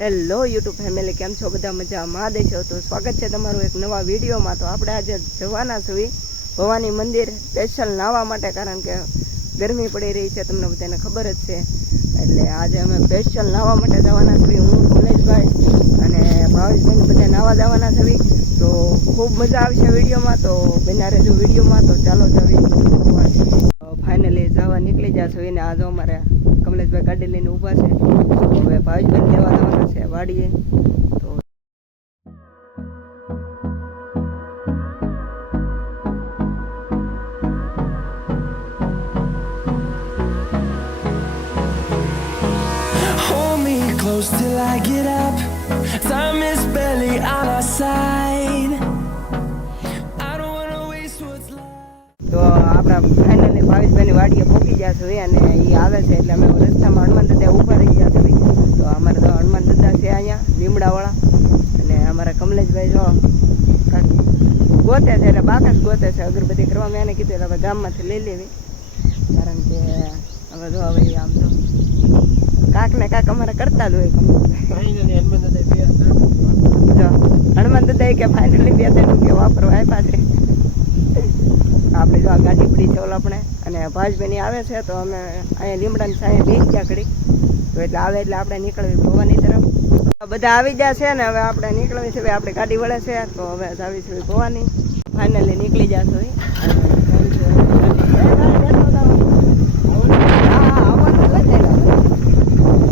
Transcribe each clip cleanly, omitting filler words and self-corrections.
Hello YouTube family, કેમ છો? બધા મજામાં દેશો? તો સ્વાગત છે તમારું એક નવા વિડીયોમાં. તો આપણે આજે જવાના છીએ ભવાની મંદિર સ્પેશિયલ નાહવા માટે, કારણ કે ગરમી પડી રહી છે, તમને બધાને ખબર જ છે. એટલે આજે અમે સ્પેશિયલ નાહવા માટે જવાના છીએ. હું, કમલેશભાઈ અને ભાવેશભાઈને બધા નાહવા જવાના છીએ. તો ખૂબ મજા આવશે વિડીયોમાં, તો બના રહેજો વિડીયોમાં. તો ચાલો જવી ફાઇનલી જવા નીકળી જશે. એને આજે અમારે કમલેશભાઈ ગાડી લઈને ઊભા છે. હવે ભાવેશભાઈ લેવા જવાના છે વાડીએ. તો Hold me close till I get up. Time is barely on our side. I don't wanna waste what's left. તો આપણા ફાઇનલી ભાવેશભાઈની વાડીએ પહોંચી જશે અને એ આવે છે એટલે અમે રસ્તામાં હનુમાન દાદા ઊભા રહી ગયા છે. તો અમારે તો હનુમાન દાદા છે અહીંયા લીમડાવાળા, અને અમારા કમલેશભાઈ જો ગોતે છે, એટલે બાકા જ ગોતે છે. અગરબત્તી કરવા મેં એને કીધું એટલે હવે ગામમાંથી લઈ લેવી, કારણ કે હવે જો હવે આમ તો કાંક ને કાંક અમારે કરતા જ હોય. જો હનુમાન દાદા કે ફાઇનલી 2-3 રૂપિયા વાપરવા આપ્યા છે. આપણે જો આ ગાડી પડી છે ઓલા આપણે, અને ભાવેશભાઈની આવે છે. તો અમે અહીંયા લીમડાની સાંજે બેસી ગયા ઘડી, તો એટલે આવે એટલે આપણે નીકળવી ભવાની તરફ. બધા આવી ગયા છે ને હવે આપણે નીકળવી છે. આપણી ગાડી વળે છે, તો હવે આવી છે ભવાની. ફાઇનલી નીકળી જશો.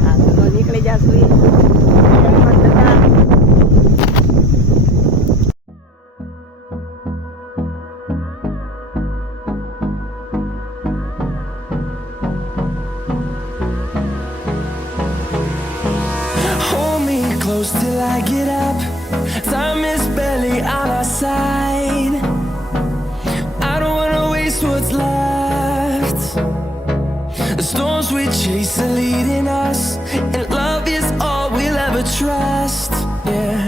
હા તો નીકળી જશું. Close till I get up. Time is barely on our side. I don't wanna waste what's left. The storms we chase are leading us, and love is all we'll ever trust. Yeah,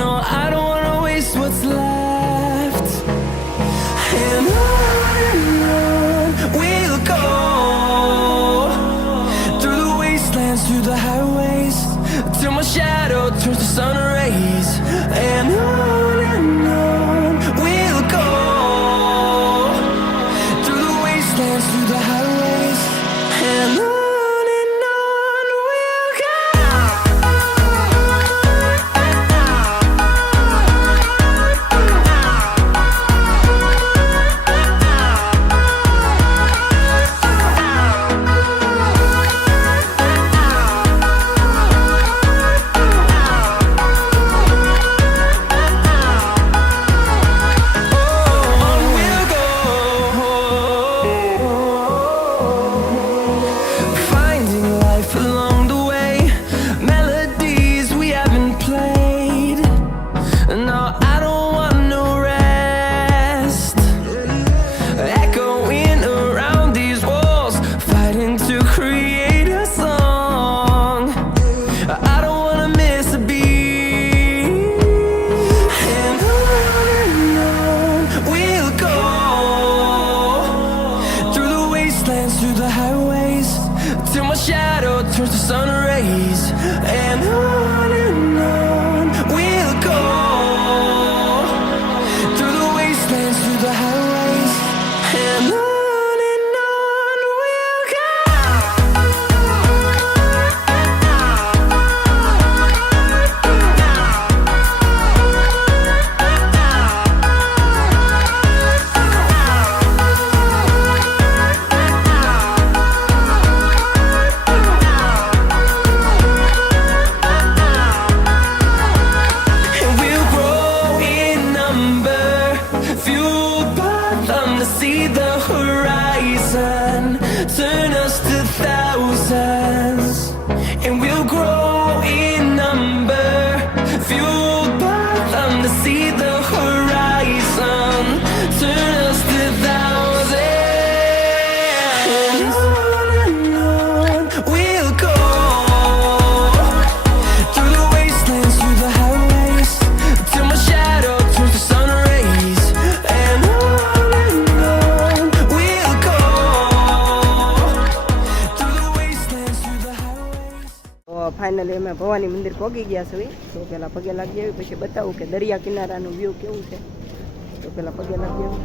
no, I don't wanna waste what's left. And on we'll go, through the wastelands, through the highways, till my shadow turns to sun rays. And on we'll go, through the wastelands, through the highways. And on we'll go. Through the highways, till my shadow turns to sun rays. And on we'll go, through the wastelands, through the highways. And on we'll go. See the horizon, turn us to thousands, and we'll grow in number, fueled by them to see the horizon, turn us to thousands. And on we'll go, through the wastelands, through the highways, till my shadow turns to sun rays. And we'll go, through the wastelands, through the highways. Finally અમે ભવાની મંદિર પહોંચી ગયા છીએ. તો પહેલાં પગે લાગી આવી, પછી બતાવું કે દરિયા કિનારાનું વ્યૂ કેવું છે. તો પહેલાં પગે લાગી આવી.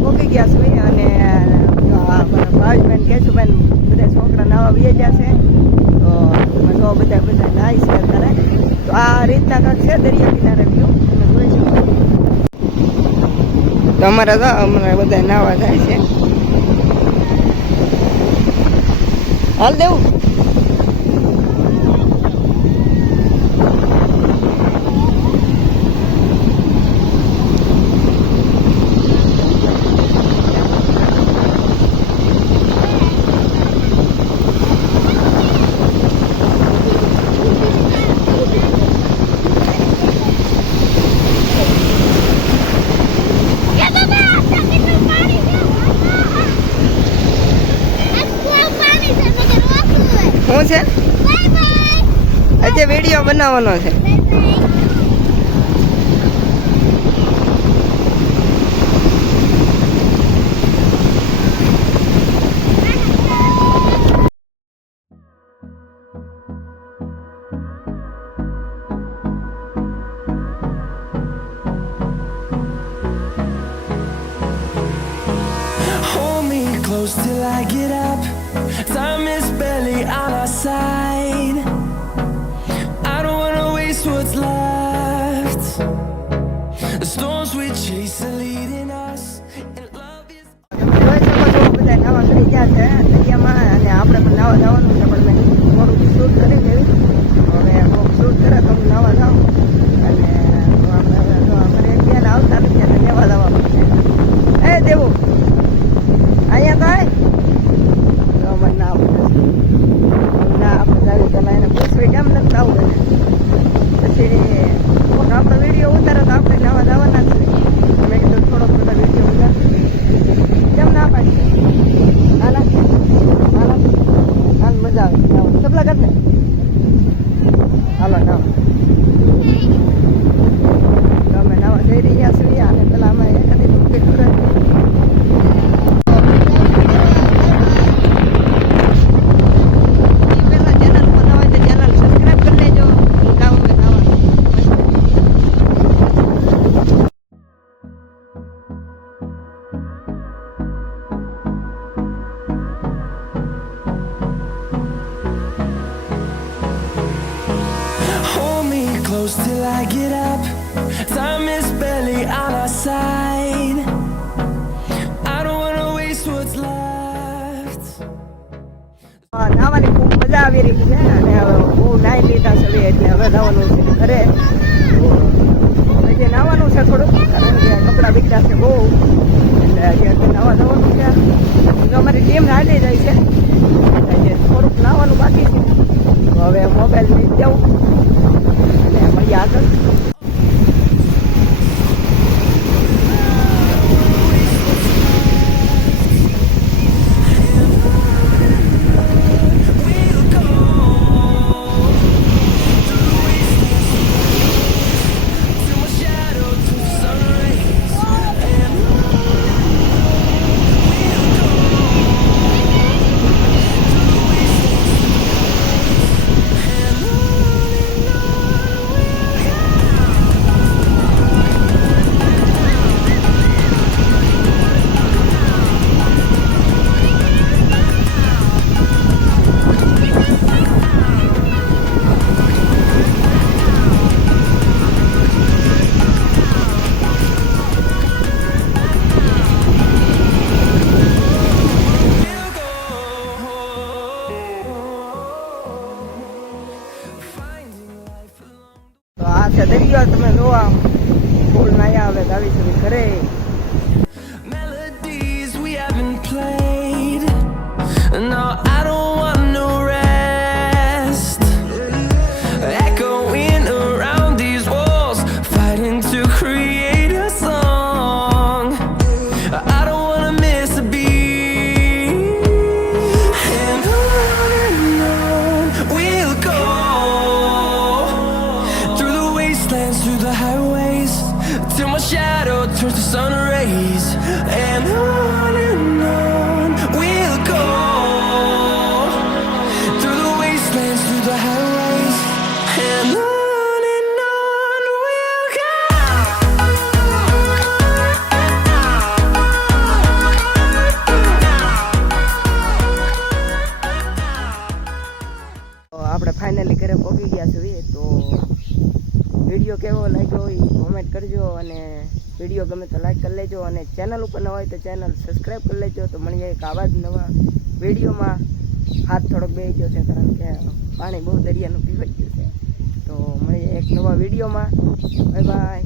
પહોંચી ગયા છે અને ભાવેશબેન કેશુબેન બધા છોકરા નવા વી જશે. તો બધા નાઈ છે અત્યારે. તો આ રીતના કાંક છે દરિયા કિનારે વ્યૂ તમે જોઈ શકો. તો અમારા બધા નાવા જાય છે. હાલ દેવું. શું છે? આજે વિડીયો બનાવવાનો છે. Hold me close till I get up. Time is barely on our side. I don't wanna waste what's left. The storms we chase are leading us, and love is. તમે જોઈ શકો છો બધા નાવા કરી ગયા છે દરિયામાં, અને આપણે પણ નાવા જવાનું છે. પણ મેં થોડુંક શૂટ કરી દેવી. હવે શૂટ કરે તો હું નાવા જાઉં. અને આપણે ગયા આવતા નથી એટલે લેવા જવા પડશે. એ દેવું અહીંયા થાય તો મને ના આવડે. ના આપણે જાવી પહેલાં એને પૂછવી કેમ નથી આવડે. પછી આપણો વિડીયો ઉતારે તો આપણે નવા જવાના જ છે. મેં કીધું થોડોક બધા વિડીયો ઉતારતી કેમ ના પાડી. હાલ મજા આવે. સપલા કર ને. હાલો ના અમે નવા જઈ રહ્યા છીએ. અને પેલા અમે એકાદી ડૂબકી કરાવી. Close till I get up. Time is barely on our side. I don't wanna waste what's left. નાવાની ખૂબ મજા આવી રહી છે. અને હવે બહુ નાઈ લીધા છે એટલે હવે નાવાનું છે ઘરે. હજી નાવાનું છે થોડુંક, કારણ કે કપડાં બીકડા છે બહુ. એટલે હજી નાવા જવાનું છે. અમારી ટીમ હાલી જાય છે. થોડુંક નાવાનું બાકી છે. તો હવે મોબાઈલ લઈ જાઉં અને મળીએ આગળ. ways, and on we'll go, through the wastelands, through the highways, and on we'll go. તો આપણે ફાઇનલી ઘરે પહોંચી ગયા છીએ. તો વિડીયો કેવો લાગ્યો એ કોમેન્ટ કરજો, અને વિડીયો ગમે તો લાઈક કરી લેજો, અને ચેનલ ઉપર ન હોય તો ચેનલ સબસ્ક્રાઈબ કરી લેજો. તો મળીએ એક આવા જ નવા વિડીયોમાં. હાથ થોડોક બેસી ગયો છે કારણ કે પાણી બહુ દરિયાનું પીવાઈ ગયું છે. તો મળીએ એક નવા વિડીયોમાં. Bye bye.